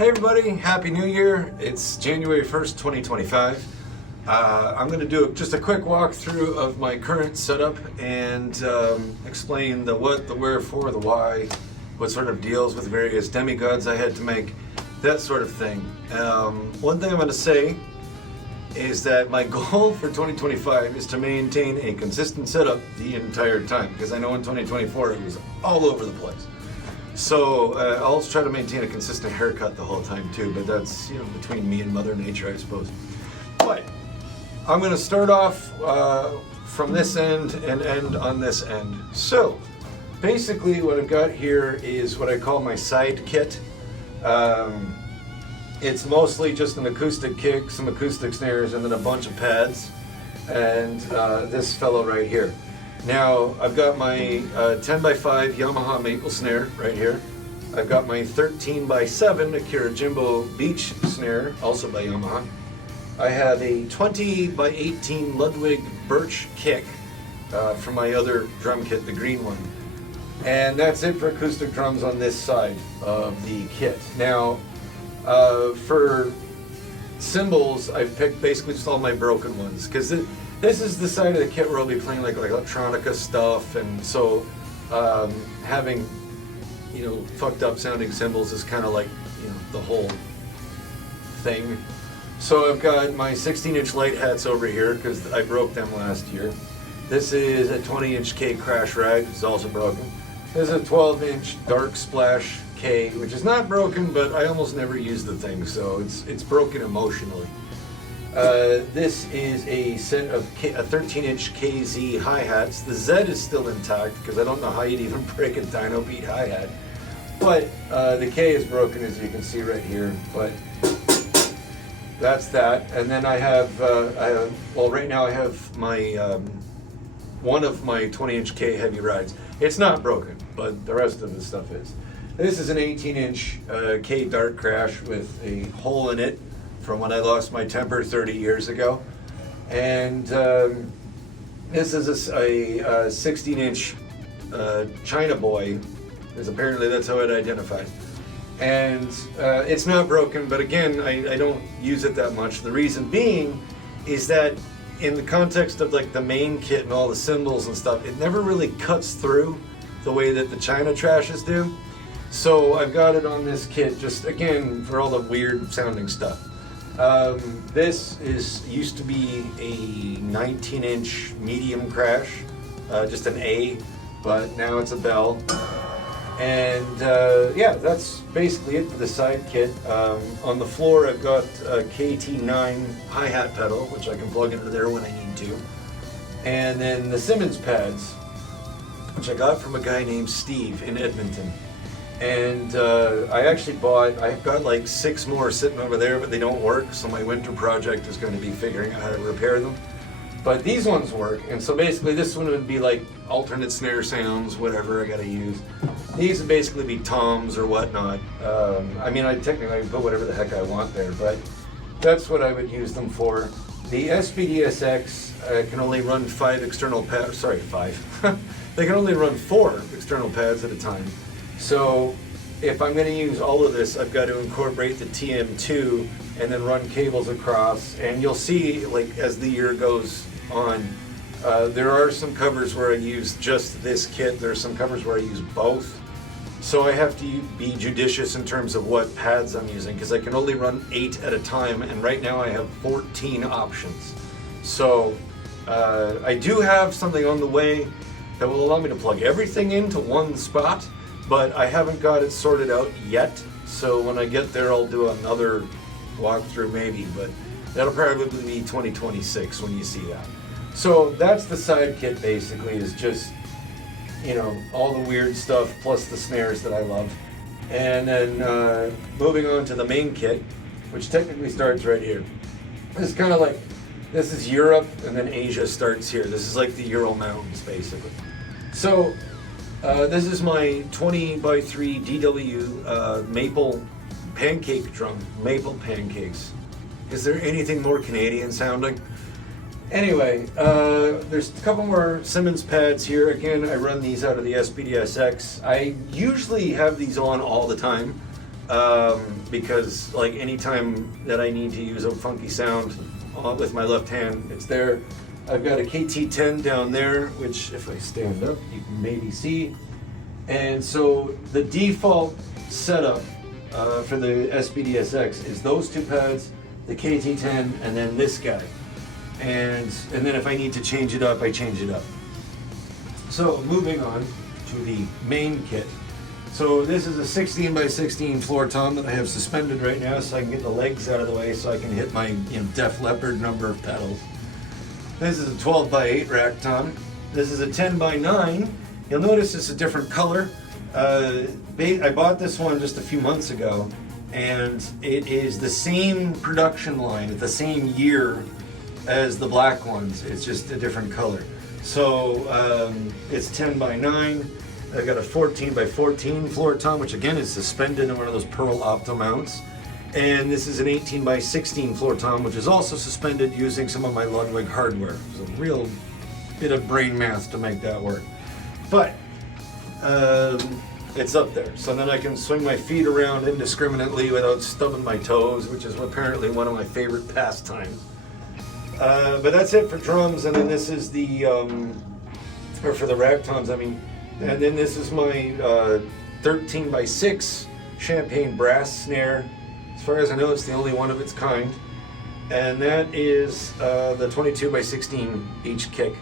Hey everybody, Happy New Year. It's January 1st, 2025. I'm going to do just a quick walkthrough of my current setup and explain the what, the where, for, the why, what sort of deals with various demigods I had to make, that sort of thing. One thing I'm going to say is that my goal for 2025 is to maintain a consistent setup the entire time, because I know in 2024 it was all over the place. So I'll also try to maintain a consistent haircut the whole time too, but that's, between me and Mother Nature, I suppose. But I'm going to start off from this end and end on this end. So basically what I've got here is what I call my side kit. It's mostly just an acoustic kick, some acoustic snares, and then a bunch of pads, and this fellow right here. Now, I've got my 10x5 Yamaha maple snare right here. I've got my 13x7 Akira Jimbo beach snare, also by Yamaha. I have a 20x18 Ludwig birch kick from my other drum kit, the green one. And that's it for acoustic drums on this side of the kit. Now, for cymbals, I've picked basically just all my broken ones, because this is the side of the kit where I'll be playing like electronica stuff, and so having fucked up sounding cymbals is kind of like the whole thing. So I've got my 16-inch light hats over here because I broke them last year. This is a 20-inch K crash rag, it's also broken. This is a 12-inch dark splash K, which is not broken, but I almost never use the thing, so it's broken emotionally. This is a set of a 13-inch KZ hi-hats. The Z is still intact because I don't know how you'd even break a dyno beat hi-hat. But the K is broken, as you can see right here. But that's that. And then I have right now I have my one of my 20-inch K heavy rides. It's not broken, but the rest of the stuff is. This is an 18-inch K dark crash with a hole in it from when I lost my temper 30 years ago. And this is a 16-inch China Boy, because apparently that's how it identified. And it's not broken, but again, I don't use it that much. The reason being is that in the context of like the main kit and all the cymbals and stuff, it never really cuts through the way that the China trashes do. So I've got it on this kit just, again, for all the weird sounding stuff. This used to be a 19-inch medium crash, just an A, but now it's a bell. And yeah, that's basically it for the side kit. On the floor I've got a KT9 hi-hat pedal, which I can plug into there when I need to. And then the Simmons pads, which I got from a guy named Steve in Edmonton. And I've got like 6 more sitting over there, but they don't work, so my winter project is going to be figuring out how to repair them. But these ones work, and so basically this one would be like alternate snare sounds, whatever I gotta use. These would basically be toms or whatnot. I technically put whatever the heck I want there, but that's what I would use them for. The SPDSX can only run 5 external pads, sorry, 5. They can only run 4 external pads at a time. So if I'm going to use all of this, I've got to incorporate the TM2 and then run cables across. And you'll see, like, as the year goes on, there are some covers where I use just this kit. There are some covers where I use both. So I have to be judicious in terms of what pads I'm using, because I can only run 8 at a time, and right now I have 14 options. So I do have something on the way that will allow me to plug everything into one spot, but I haven't got it sorted out yet. So when I get there, I'll do another walkthrough maybe, but that'll probably be 2026 when you see that. So that's the side kit basically, is just, all the weird stuff plus the snares that I love. And then moving on to the main kit, which technically starts right here. It's kind of like, this is Europe and then Asia starts here. This is like the Ural Mountains basically. So this is my 20x3 DW maple pancake drum, maple pancakes. Is there anything more Canadian sounding? Anyway, there's a couple more Simmons pads here. Again, I run these out of the SPDSX. I usually have these on all the time. because like anytime that I need to use a funky sound with my left hand, it's there. I've got a KT10 down there, which if I stand up, you can maybe see. And so the default setup for the SPDSX is those two pads, the KT10, and then this guy. And then if I need to change it up, I change it up. So moving on to the main kit. So this is a 16 by 16 floor tom that I have suspended right now so I can get the legs out of the way so I can hit my Def Leppard number of pedals. This is a 12 by 8 rack tom. This is a 10 by 9. You'll notice it's a different color. I bought this one just a few months ago, and it is the same production line, the same year as the black ones. It's just a different color. So it's 10 by 9. I've got a 14 by 14 floor tom, which again is suspended in one of those Pearl Opto mounts. And this is an 18 by 16 floor tom, which is also suspended using some of my Ludwig hardware. It's a real bit of brain math to make that work. But it's up there. So then I can swing my feet around indiscriminately without stubbing my toes, which is apparently one of my favorite pastimes. But that's it for drums, and then this is the, or for the rack toms, I mean. And then this is my 13 by 6 champagne brass snare. As far as I know, it's the only one of its kind. And that is the 22 by 16 each kick.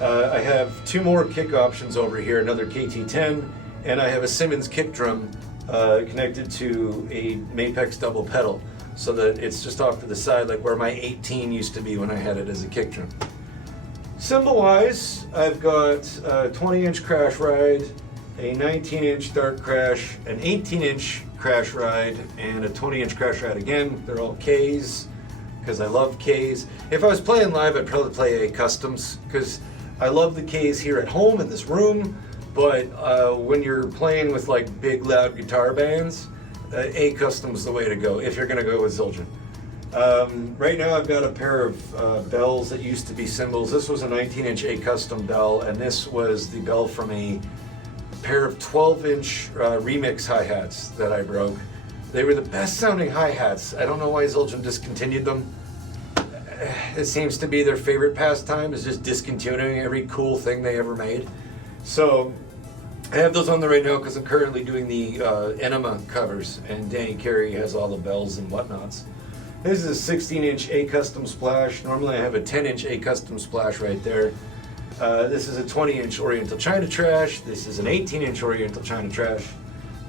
I have two more kick options over here, another KT10, and I have a Simmons kick drum connected to a Mapex double pedal, so that it's just off to the side like where my 18 used to be when I had it as a kick drum. Cymbal-wise, I've got a 20-inch crash ride, a 19-inch dart crash, an 18-inch crash ride, and a 20-inch crash ride again. They're all Ks, because I love Ks. If I was playing live, I'd probably play A Customs, because I love the Ks here at home in this room, but when you're playing with like big, loud guitar bands, A Custom's the way to go, if you're going to go with Zildjian. Right now I've got a pair of bells that used to be cymbals. This was a 19-inch A Custom bell, and this was the bell from a pair of 12-inch remix hi-hats that I broke. They were the best sounding hi-hats. I don't know why Zildjian discontinued them. It seems to be their favorite pastime, is just discontinuing every cool thing they ever made. So I have those on there right now because I'm currently doing the Enema covers, and Danny Carey has all the bells and whatnots. This is a 16-inch A Custom Splash. Normally I have a 10-inch A Custom Splash right there. This is a 20-inch Oriental China Trash. This is an 18-inch Oriental China Trash.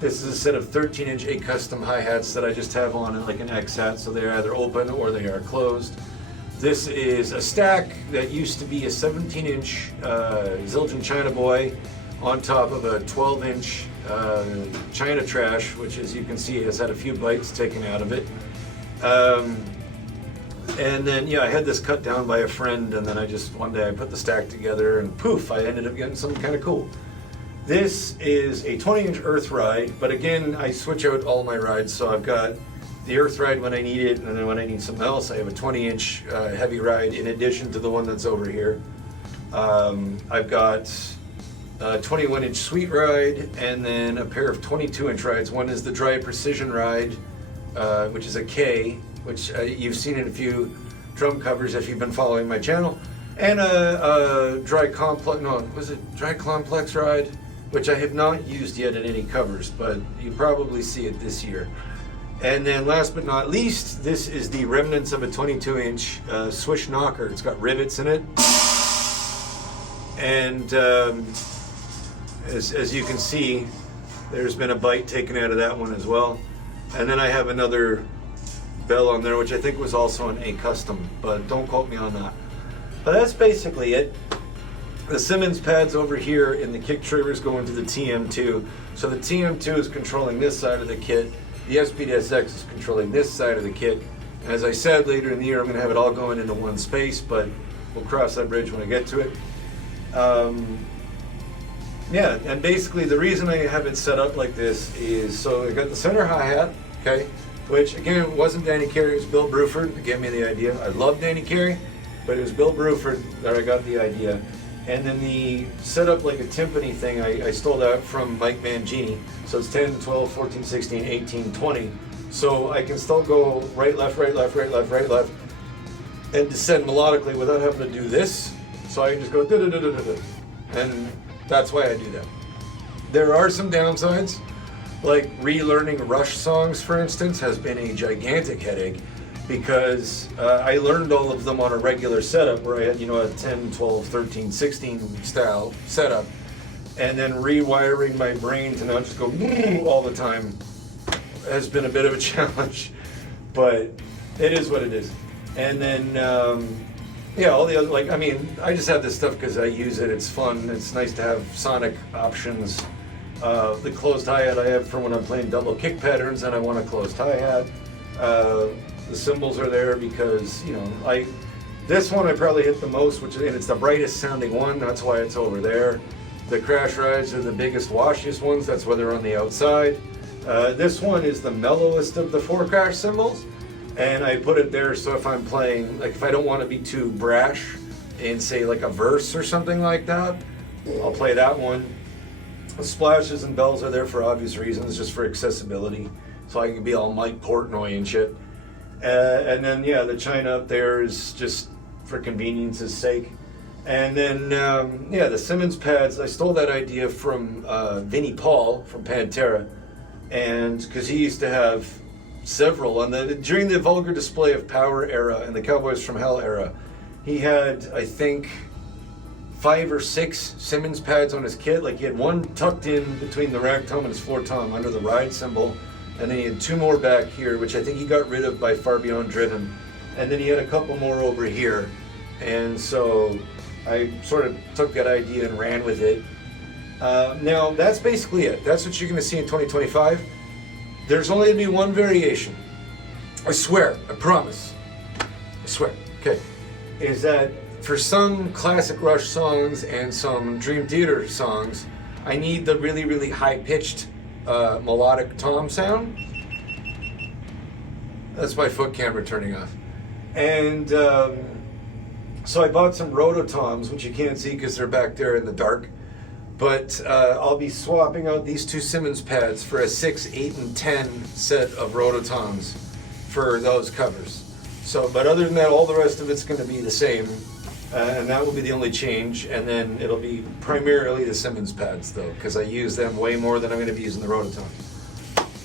This is a set of 13-inch A Custom hi-hats that I just have on like an X hat, so they're either open or they are closed. This is a stack that used to be a 17-inch Zildjian China Boy on top of a 12-inch China Trash, which, as you can see, has had a few bites taken out of it. And then, yeah, I had this cut down by a friend, and then one day I put the stack together, and poof, I ended up getting something kind of cool. This is a 20-inch Earth Ride, but again, I switch out all my rides, so I've got the Earth Ride when I need it, and then when I need something else, I have a 20-inch heavy ride in addition to the one that's over here. I've got a 21-inch Sweet Ride, and then a pair of 22-inch rides. One is the Dry Precision Ride, which is a K, which you've seen in a few drum covers if you've been following my channel, and a Dry Complex Ride, which I have not used yet in any covers, but you probably see it this year. And then last but not least, this is the remnants of a 22-inch Swish Knocker. It's got rivets in it, and as you can see, there's been a bite taken out of that one as well. And then I have another bell on there, which I think was also an A Custom, but don't quote me on that. But that's basically it. The Simmons pads over here in the kick triggers go into the TM2. So the TM2 is controlling this side of the kit. The SPDSX is controlling this side of the kit. And as I said, later in the year, I'm going to have it all going into one space, but we'll cross that bridge when I get to it. Yeah, and basically the reason I have it set up like this is, so I got the center hi-hat, okay, which again wasn't Danny Carey, it was Bill Bruford that gave me the idea. I love Danny Carey, but it was Bill Bruford that I got the idea. And then the setup like a timpani thing, I stole that from Mike Mangini. So it's 10, 12, 14, 16, 18, 20. So I can still go right, left, right, left, right, left, right, left, and descend melodically without having to do this. So I can just go da da da da da, and that's why I do that. There are some downsides, like relearning Rush songs, for instance, has been a gigantic headache because I learned all of them on a regular setup where I had, a 10, 12, 13, 16 style setup, and then rewiring my brain to not just go all the time has been a bit of a challenge, but it is what it is. And then, all the other, I just have this stuff because I use it, it's fun, it's nice to have sonic options. The closed hi-hat I have for when I'm playing double kick patterns and I want a closed hi-hat. The cymbals are there because, this one I probably hit the most, and it's the brightest sounding one, that's why it's over there. The crash rides are the biggest, washiest ones, that's why they're on the outside. This one is the mellowest of the 4 crash cymbals, and I put it there so if I'm playing, like if I don't want to be too brash in say like a verse or something like that, I'll play that one. The splashes and bells are there for obvious reasons, just for accessibility, so I can be all Mike Portnoy and shit. And then the china up there is just for convenience's sake. And then the Simmons pads, I stole that idea from Vinnie Paul from Pantera. And because he used to have several during the Vulgar Display of Power era and the Cowboys from Hell era, he had, I think, 5 or 6 Simmons pads on his kit. Like he had one tucked in between the rack tom and his floor tom under the ride cymbal, and then he had 2 more back here, which I think he got rid of by Far Beyond Driven, and then he had a couple more over here. And so I sort of took that idea and ran with it. Now, that's basically it. That's what you're going to see in 2025. There's only going to be one variation. I swear, I promise. I swear, okay. Is that for some classic Rush songs and some Dream Theater songs, I need the really, really high-pitched melodic tom sound. That's my foot camera turning off. And so I bought some rototoms, which you can't see because they're back there in the dark. But I'll be swapping out these 2 Simmons pads for a 6, 8, and 10 set of rototoms for those covers. So, but other than that, all the rest of it's going to be the same, and that will be the only change. And then it'll be primarily the Simmons pads, though, because I use them way more than I'm going to be using the rototoms.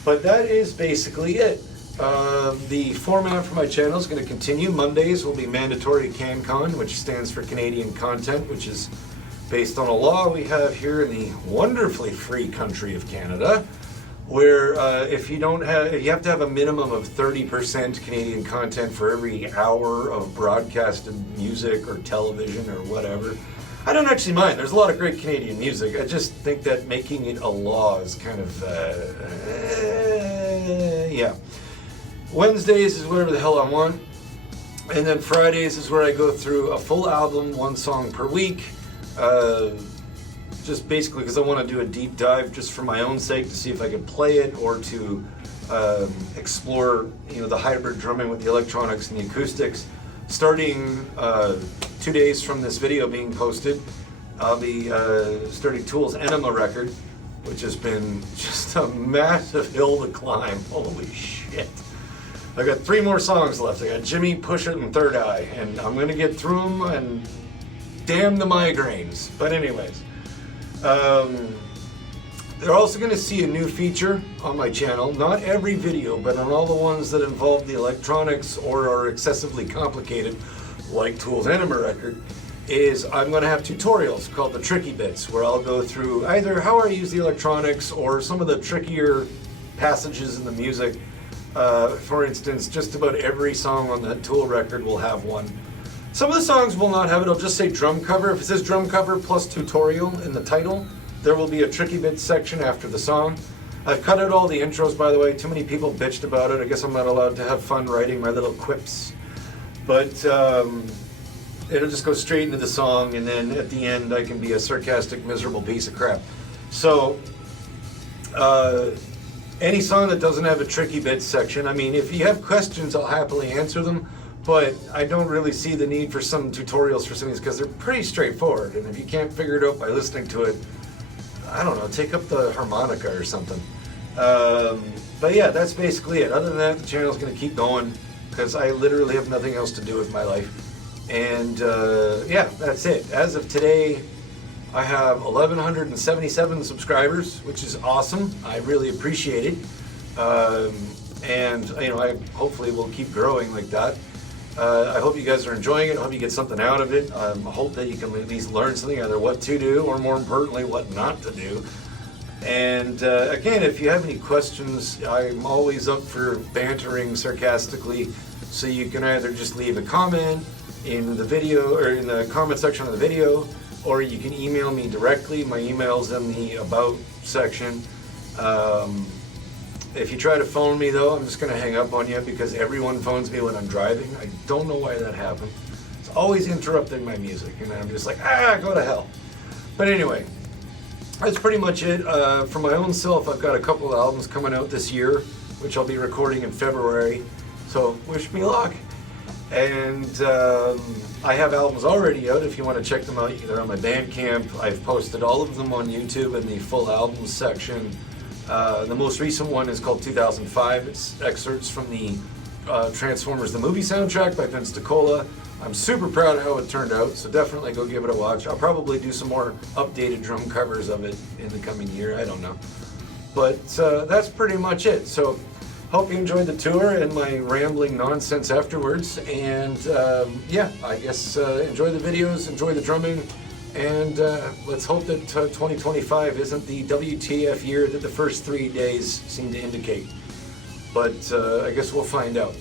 But that is basically it. The format for my channel is going to continue. Mondays will be mandatory CanCon, which stands for Canadian Content, which is based on a law we have here in the wonderfully free country of Canada, where if you have to have a minimum of 30% Canadian content for every hour of broadcasted music or television or whatever. I don't actually mind. There's a lot of great Canadian music. I just think that making it a law is kind of, Wednesdays is whatever the hell I want. And then Fridays is where I go through a full album, 1 song per week. Just basically because I want to do a deep dive just for my own sake to see if I can play it or to explore the hybrid drumming with the electronics and the acoustics. Starting 2 days from this video being posted, I'll be starting Tool's Enema record, which has been just a massive hill to climb. Holy shit. I got 3 more songs left. I got Jimmy, Push It, and Third Eye, and I'm going to get through them, and damn the migraines. But anyways, they're also going to see a new feature on my channel. Not every video, but on all the ones that involve the electronics or are excessively complicated, like Tool's Enema record, is I'm going to have tutorials called the Tricky Bits, where I'll go through either how I use the electronics or some of the trickier passages in the music. For instance, just about every song on that Tool record will have one. Some of the songs will not have it. I'll just say drum cover. If it says drum cover plus tutorial in the title, there will be a Tricky Bits section after the song. I've cut out all the intros, by the way. Too many people bitched about it. I guess I'm not allowed to have fun writing my little quips. But it'll just go straight into the song, and then at the end I can be a sarcastic, miserable piece of crap. So any song that doesn't have a Tricky Bits section, I mean, if you have questions, I'll happily answer them. But I don't really see the need for some tutorials for some of these because they're pretty straightforward. And if you can't figure it out by listening to it, I don't know, take up the harmonica or something. But yeah, that's basically it. Other than that, the channel's going to keep going because I literally have nothing else to do with my life. And yeah, that's it. As of today, I have 1,177 subscribers, which is awesome. I really appreciate it. And you know, I hopefully will keep growing like that. I hope you guys are enjoying it. I hope you get something out of it. I hope that you can at least learn something, either what to do or more importantly, what not to do. And again, if you have any questions, I'm always up for bantering sarcastically. So you can either just leave a comment in the video or in the comment section of the video, or you can email me directly. My email's in the About section. If you try to phone me though, I'm just going to hang up on you because everyone phones me when I'm driving. I don't know why that happened. It's always interrupting my music, and I'm just like, go to hell. But anyway, that's pretty much it. For my own self, I've got a couple of albums coming out this year, which I'll be recording in February. So wish me luck. And I have albums already out. If you want to check them out, they're on my Bandcamp. I've posted all of them on YouTube in the full albums section. The most recent one is called 2005. It's excerpts from the Transformers the movie soundtrack by Vince DiCola. I'm super proud of how it turned out, so definitely go give it a watch. I'll probably do some more updated drum covers of it in the coming year. I don't know. But that's pretty much it. So hope you enjoyed the tour and my rambling nonsense afterwards. And yeah, I guess enjoy the videos, enjoy the drumming. And let's hope that 2025 isn't the WTF year that the first 3 days seem to indicate. But I guess we'll find out.